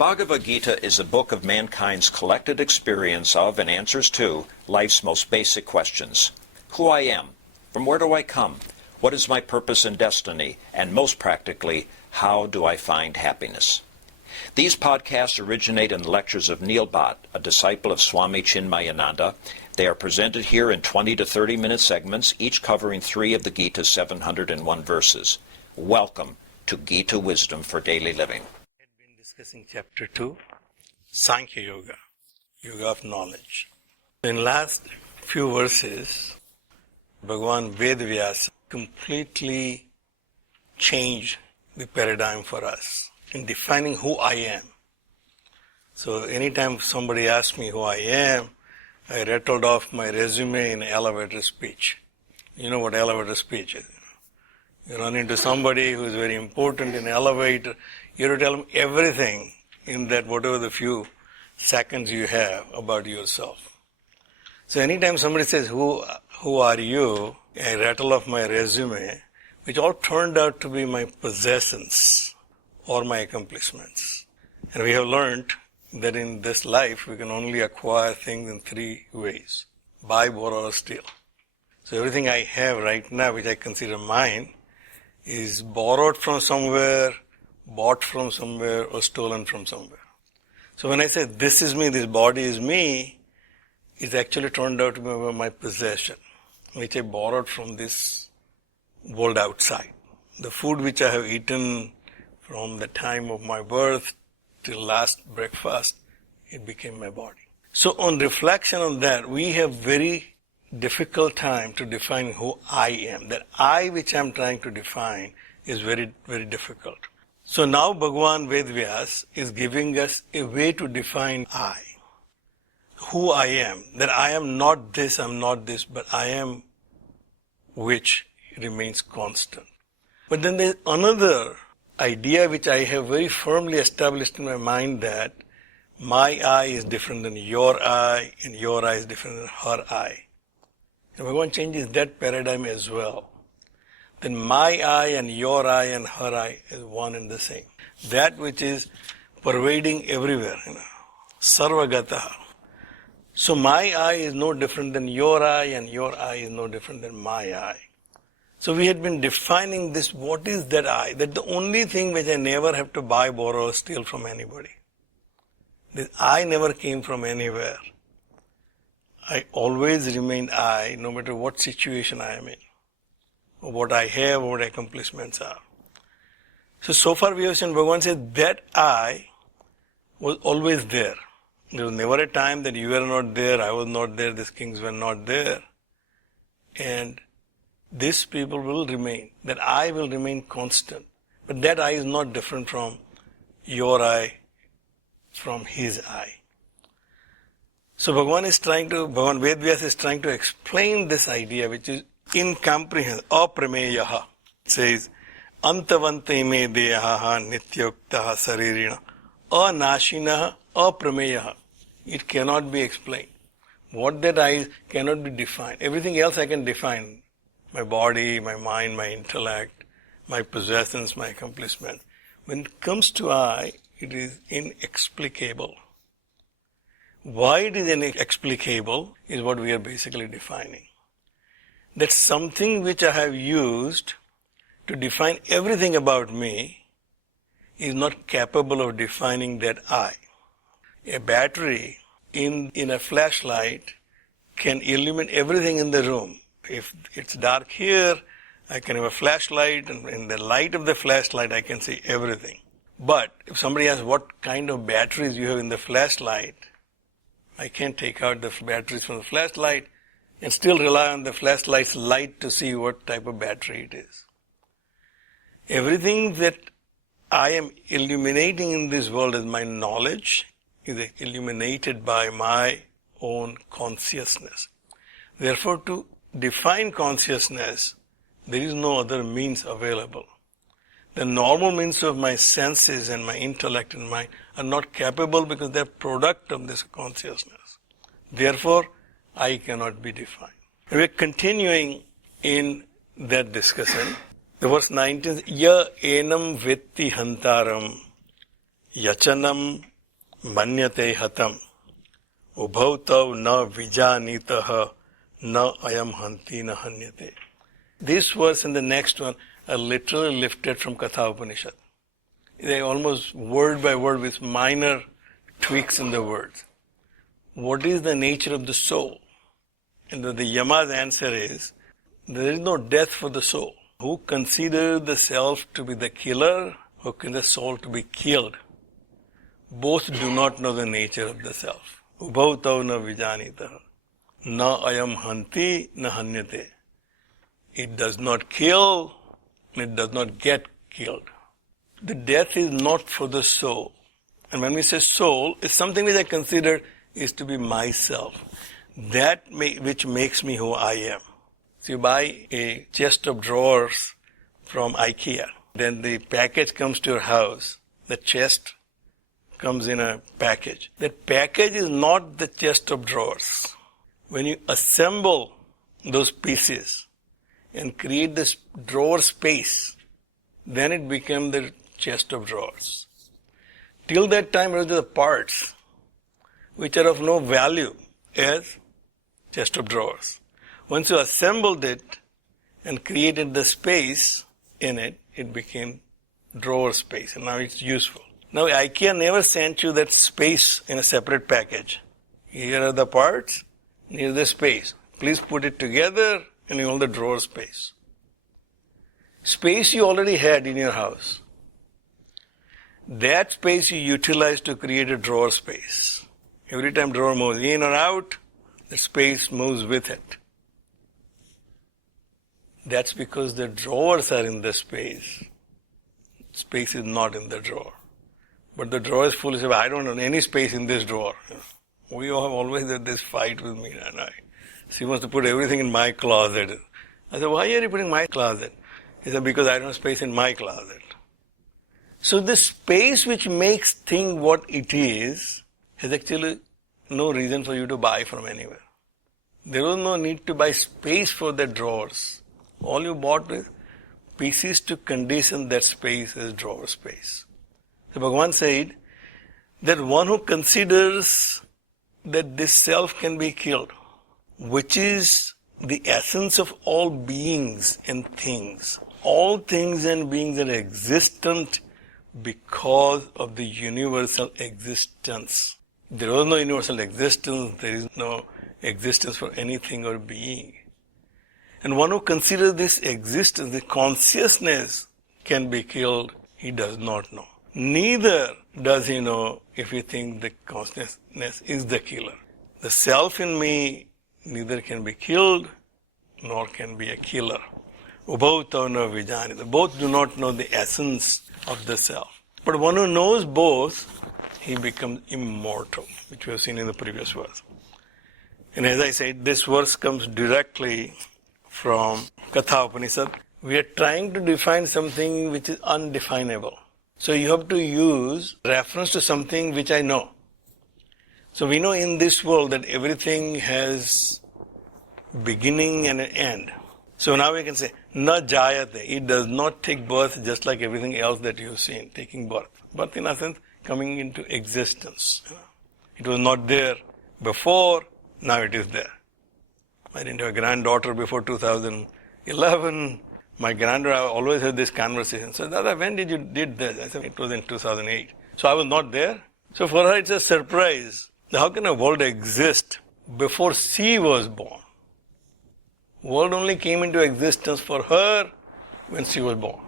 The Bhagavad Gita is a book of mankind's collected experience of and answers to life's most basic questions. Who I am, from where do I come, what is my purpose and destiny, and most practically, how do I find happiness? These podcasts originate in the lectures of Neil Bhatt, a disciple of Swami Chinmayananda. They are presented here in 20 to 30-minute segments, each covering 3 of the Gita's 701 verses. Welcome to Gita Wisdom for Daily Living. We have been discussing Chapter 2, Sankhya Yoga, Yoga of Knowledge. In last few verses, Bhagavan Vedavyasa completely changed the paradigm for us in defining who I am. So anytime somebody asks me who I am, I rattled off my resume in elevator speech. You know what elevator speech is. You run into somebody who is very important in an elevator, you have to tell them everything in that whatever the few seconds you have about yourself. So anytime somebody says, who are you? I rattle off my resume, which all turned out to be my possessions or my accomplishments. And we have learned that in this life we can only acquire things in 3 ways: buy, borrow, or steal. So everything I have right now, which I consider mine, is borrowed from somewhere, bought from somewhere, or stolen from somewhere. So when I say this is me, this body is me, it's actually turned out to be my possession, which I borrowed from this world outside. The food which I have eaten from the time of my birth till last breakfast, it became my body. So on reflection on that, we have very difficult time to define who I am. That I which I am trying to define is very, very difficult. So now Bhagavan Vedavyasa is giving us a way to define I. Who I am. That I am not this, but I am which remains constant. But then there is another idea which I have very firmly established in my mind, that my I is different than your I, and your I is different than her I. And Bhagavan changes that paradigm as well. Then my I and your I and her I is one and the same. That which is pervading everywhere, sarvagataha. So my I is no different than your I, and your I is no different than my I. So we had been defining this, what is that I? That the only thing which I never have to buy, borrow, or steal from anybody. This I never came from anywhere. I always remain I, no matter what situation I am in, or what I have, or what accomplishments are. So far we have seen Bhagavan said that I was always there. There was never a time that you were not there, I was not there, these kings were not there. And these people will remain, that I will remain constant. But that I is not different from your I, from his I. So Bhagavan Vedavyasa is trying to explain this idea which is incomprehensible, aprameyaha. It says, antavante me deyaha nityoktaha saririna anashinaha aprameyaha. It cannot be explained. What that I is cannot be defined. Everything else I can define. My body, my mind, my intellect, my possessions, my accomplishments. When it comes to I, it is inexplicable. Why it is inexplicable is what we are basically defining. That something which I have used to define everything about me is not capable of defining that I. A battery in a flashlight can illuminate everything in the room. If it's dark here, I can have a flashlight, and in the light of the flashlight I can see everything. But if somebody asks what kind of batteries you have in the flashlight, I can't take out the batteries from the flashlight and still rely on the flashlight's light to see what type of battery it is. Everything that I am illuminating in this world as my knowledge is illuminated by my own consciousness. Therefore, to define consciousness, there is no other means available. The normal means of my senses and my intellect and mind are not capable because they are product of this consciousness. Therefore, I cannot be defined. We are continuing in that discussion. The verse 19 says, Ya enam vetti hantaram yachanam manyate hatam, ubhautav na vijanitaha, na ayam hanti na hanyate. This verse and the next one are literally lifted from Katha Upanishad. They almost word by word with minor tweaks in the words. What is the nature of the soul? And the Yama's answer is, there is no death for the soul. Who considers the self to be the killer, who considers the soul to be killed? Both do not know the nature of the self. Ubhautav na vijanitaha. Na ayam hanti na hanyate. It does not kill, it does not get killed. The death is not for the soul. And when we say soul, it's something which I consider is to be myself. That which makes me who I am. So you buy a chest of drawers from IKEA. Then the package comes to your house. The chest comes in a package. That package is not the chest of drawers. When you assemble those pieces and create this drawer space, then it becomes the chest of drawers. Till that time, it was the parts which are of no value as chest of drawers. Once you assembled it and created the space in it, it became drawer space, and now it's useful. Now IKEA never sent you that space in a separate package. Here are the parts, here's the space. Please put it together and you hold the drawer space. Space you already had in your house. That space you utilize to create a drawer space. Every time drawer moves in or out, the space moves with it. That's because the drawers are in the space. Space is not in the drawer. But the drawer is full of, I don't know any space in this drawer. We all have always had this fight with me and I. She wants to put everything in my closet. I said, why are you putting my closet? He said, because I don't have space in my closet. So this space which makes thing what it is has actually no reason for you to buy from anywhere. There was no need to buy space for the drawers. All you bought is pieces to condition that space as drawer space. So Bhagavan said that one who considers that this self can be killed, which is the essence of all beings and things. All things and beings are existent because of the universal existence. There was no universal existence, there is no existence for anything or being. And one who considers this existence, the consciousness can be killed, he does not know. Neither does he know if he thinks the consciousness is the killer. The self in me neither can be killed nor can be a killer. Ubhautav na vijanita. Both do not know the essence of the self. But one who knows both, he becomes immortal, which we have seen in the previous verse. And as I said, this verse comes directly from Katha Upanishad. We are trying to define something which is undefinable. So you have to use reference to something which I know. So we know in this world that everything has beginning and an end. So now we can say, na jayate. It does not take birth just like everything else that you have seen, taking birth. Birth in a sense, coming into existence. It was not there before, now it is there. I didn't have a granddaughter before 2011. My granddaughter, I always had this conversation. So, Dada, when did you did this? I said, it was in 2008. So I was not there. So for her, it's a surprise. How can a world exist before she was born? World only came into existence for her when she was born.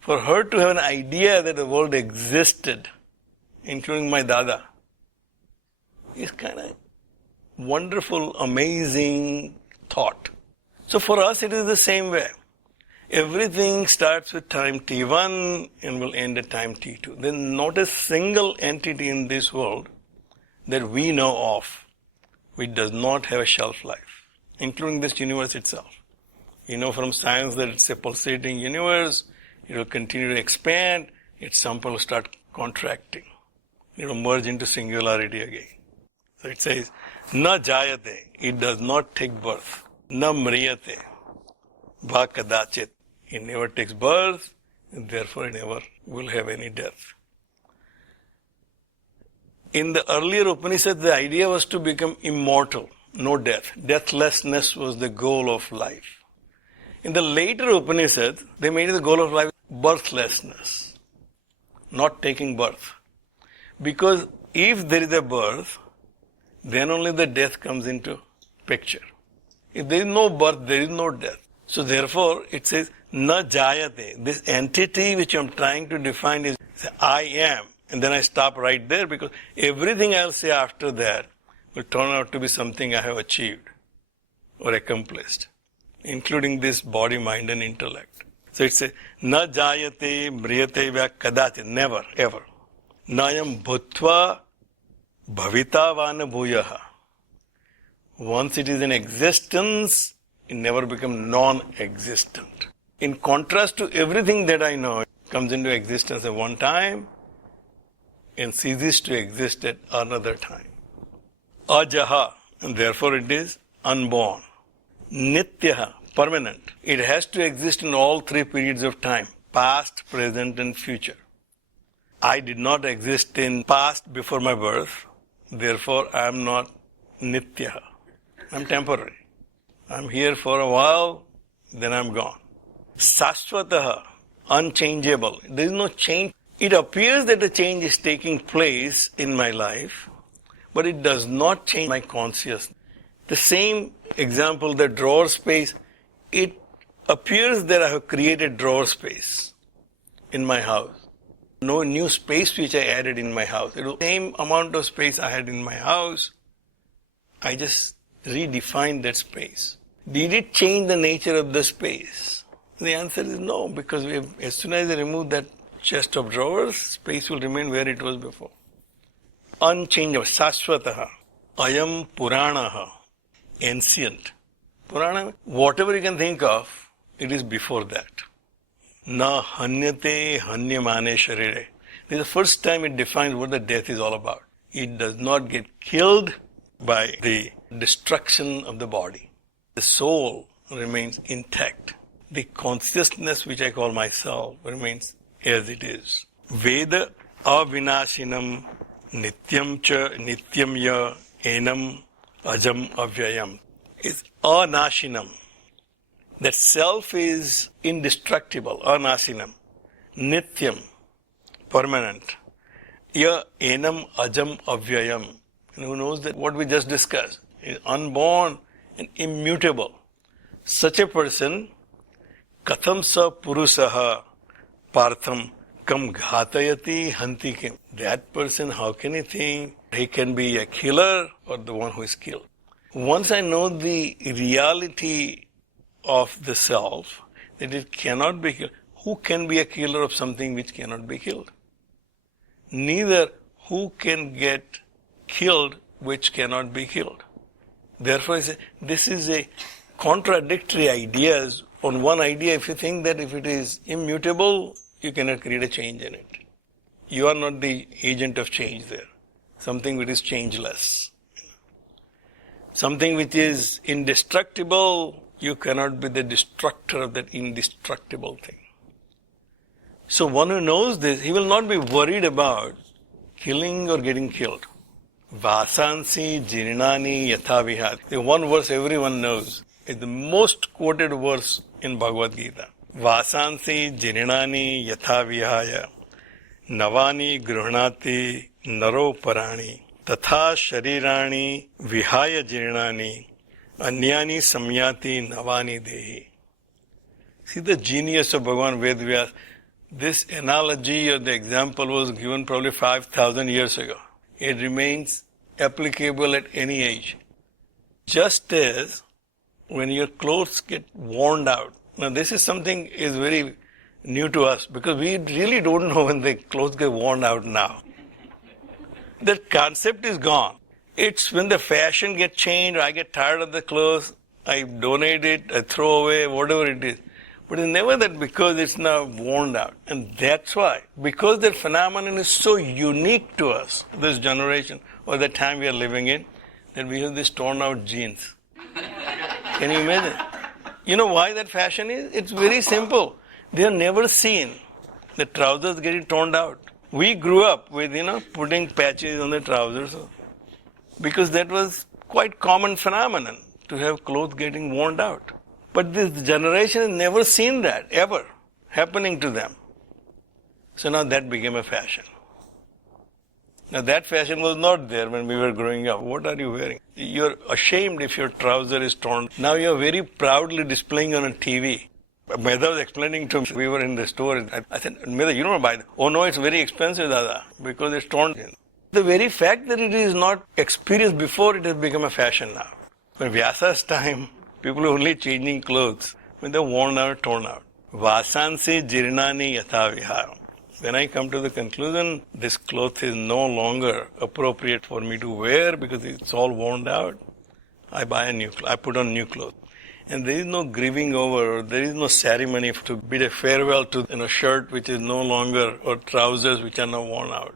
For her to have an idea that the world existed, including my Dada, is kind of wonderful, amazing thought. So for us it is the same way. Everything starts with time t1 and will end at time t2. There is not a single entity in this world that we know of which does not have a shelf life, including this universe itself. You know from science that it's a pulsating universe, it will continue to expand, its sample will start contracting. It will merge into singularity again. So it says, na jayate, it does not take birth. Na mriyate, va kadachit, it never takes birth, and therefore it never will have any death. In the earlier Upanishads, the idea was to become immortal, no death. Deathlessness was the goal of life. In the later Upanishads, they made the goal of life birthlessness, not taking birth. Because if there is a birth, then only the death comes into picture. If there is no birth, there is no death. So therefore, it says, na jayate. This entity which I'm trying to define is I am. And then I stop right there because everything I'll say after that will turn out to be something I have achieved or accomplished, including this body, mind and intellect. So it says, na jayate mriyate vya kadachit. Never, ever. Nayam bhutva bhavita vana bhuyaha. Once it is in existence, it never becomes non-existent. In contrast to everything that I know, it comes into existence at one time and ceases to exist at another time. Ajaha, and therefore it is unborn. Nityaha, permanent. It has to exist in all three periods of time, past, present and future. I did not exist in past before my birth, therefore I am not Nityaha. I am temporary. I am here for a while, then I am gone. Saswataha, unchangeable. There is no change. It appears that a change is taking place in my life, but it does not change my consciousness. The same example, the drawer space, it appears that I have created drawer space in my house. No new space which I added in my house. It was the same amount of space I had in my house. I just redefined that space. Did it change the nature of the space? The answer is no, because as soon as I remove that chest of drawers, space will remain where it was before. Unchangeable, saswataha, ayam puranaha, ancient. Purana, whatever you can think of, it is before that. Na hanyate hanyamane sharire. This is the first time it defines what the death is all about. It does not get killed by the destruction of the body. The soul remains intact. The consciousness which I call myself remains as it is. Veda avinashinam nityam cha nityam ya enam ajam avyayam is anashinam. That self is indestructible, anashinam. Nityam, permanent. Ya enam ajam avyayam. And who knows that what we just discussed is unborn and immutable. Such a person, katham sa purusaha partham kam ghatayati hantikim. That person, how can he think he can be a killer or the one who is killed? Once I know the reality of the self, that it cannot be killed, who can be a killer of something which cannot be killed? Neither who can get killed which cannot be killed. Therefore, I say, this is a contradictory ideas. On one idea, if you think that if it is immutable, you cannot create a change in it. You are not the agent of change there. Something which is changeless. Something which is indestructible, you cannot be the destructor of that indestructible thing. So one who knows this, he will not be worried about killing or getting killed. Vasansi jirinani yathavihar. The one verse everyone knows is the most quoted verse in Bhagavad Gita. Vasansi jirinani yathavihaya navani gruhnati naro parani tatha sharirani vihaya jirinani anyani samyati navani dehi. See the genius of Bhagavan Vedavyasa. This analogy or the example was given probably 5,000 years ago. It remains applicable at any age. Just as when your clothes get worn out. Now this is something is very new to us because we really don't know when the clothes get worn out now. That concept is gone. It's when the fashion gets changed, or I get tired of the clothes, I donate it, I throw away, whatever it is. But it's never that because it's now worn out. And that's why, because that phenomenon is so unique to us, this generation, or the time we are living in, that we have these torn out jeans. Can you imagine? You know why that fashion is? It's very simple. They have never seen the trousers getting torn out. We grew up with, putting patches on the trousers because that was quite common phenomenon to have clothes getting worn out. But this generation has never seen that ever happening to them. So now that became a fashion. Now that fashion was not there when we were growing up. What are you wearing? You're ashamed if your trouser is torn. Now you're very proudly displaying on a TV. Medha was explaining to me, we were in the store. I said, Medha, you don't buy that. Oh no, it's very expensive, Dada, because it's torn. The very fact that it is not experienced before, it has become a fashion now. When Vyasa's time, people were only changing clothes when they're worn out, torn out. Vasansi jirnani yatha viharam. When I come to the conclusion, this cloth is no longer appropriate for me to wear because it's all worn out, I buy a new cloth. I put on new clothes. And there is no grieving over, there is no ceremony to bid a farewell to a shirt which is no longer, or trousers which are now worn out.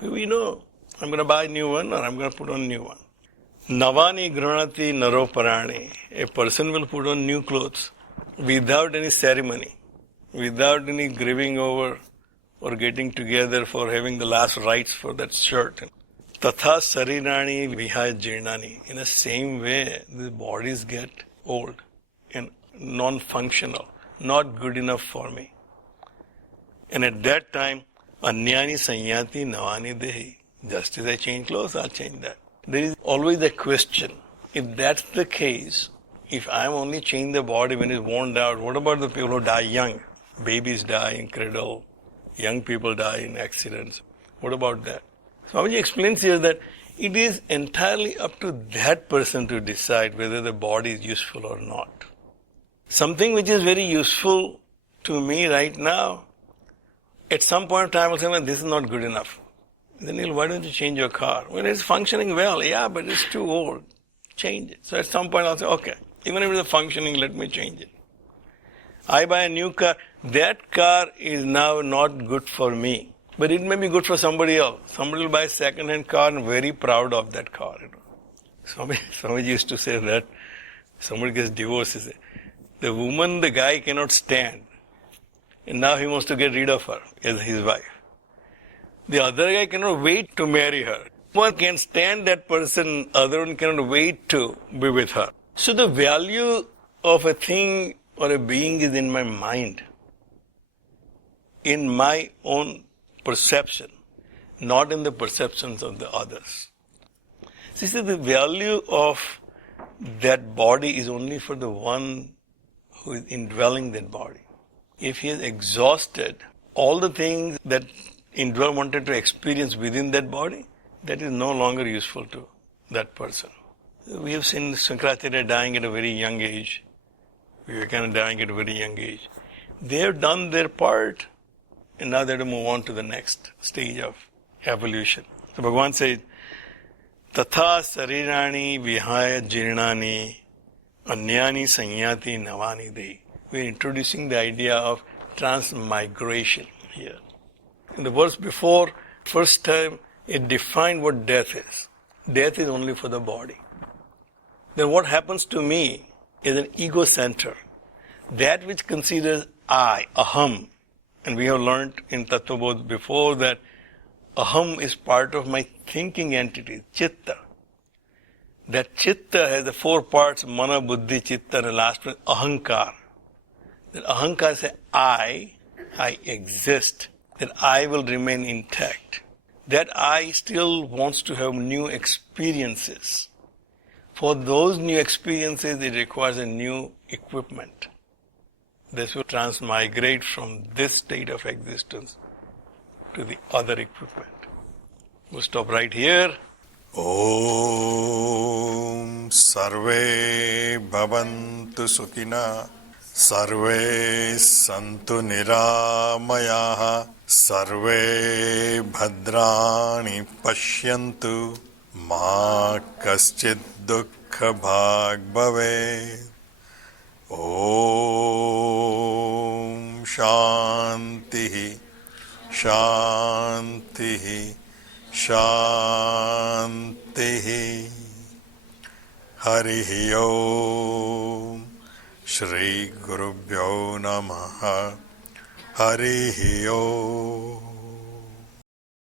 We know, I'm going to buy a new one or I'm going to put on a new one. Navani granati naro parani. A person will put on new clothes without any ceremony, without any grieving over or getting together for having the last rites for that shirt. Tatha sarirani vihaya jirnani. In the same way, the bodies get old and non-functional, not good enough for me. And at that time, anyani sanyati navani dehi. Just as I change clothes, I'll change that. There is always a question. If that's the case, if I'm only changing the body when it's worn out, what about the people who die young? Babies die in cradle. Young people die in accidents. What about that? Swamiji explains here that it is entirely up to that person to decide whether the body is useful or not. Something which is very useful to me right now, at some point of time I'll say, well, this is not good enough. Then Neil, why don't you change your car? Well, it's functioning well. Yeah, but it's too old. Change it. So at some point I'll say, okay, even if it's functioning, let me change it. I buy a new car. That car is now not good for me. But it may be good for somebody else. Somebody will buy a second-hand car and very proud of that car. Somebody used to say that somebody gets divorced. The woman, the guy cannot stand. And now he wants to get rid of her as his wife. The other guy cannot wait to marry her. One can stand that person, other one cannot wait to be with her. So the value of a thing or a being is in my mind, in my own perception, not in the perceptions of the others. See, the value of that body is only for the one who is indwelling that body. If he has exhausted all the things that indweller wanted to experience within that body, that is no longer useful to that person. We have seen Shankaracharya dying at a very young age. Vivekananda dying at a very young age. They have done their part, and now they have to move on to the next stage of evolution. So Bhagavan says, Tatha sarirani vihaya jirnani anyani sanyati navani dehi. We are introducing the idea of transmigration here. In the verse before, first time, it defined what death is. Death is only for the body. Then what happens to me is an ego center. That which considers I, aham, and we have learned in Tattva Bodh before that aham is part of my thinking entity, chitta. That chitta has the four parts, mana, buddhi, chitta, and the last one, ahankar. That ahankar says I exist, that I will remain intact. That I still wants to have new experiences. For those new experiences, it requires a new equipment. This will transmigrate from this state of existence to the other equipment. We'll stop right here. Om Sarve Bhavantu Sukhina Sarve Santu Niramayaha Sarve Bhadrani Pashyantu Ma Kaschid Dukkha Bhag Bhave Om Shantihi Shantihi Shantihi Harihi Om Shri Gurubhyo Namaha Harihi Om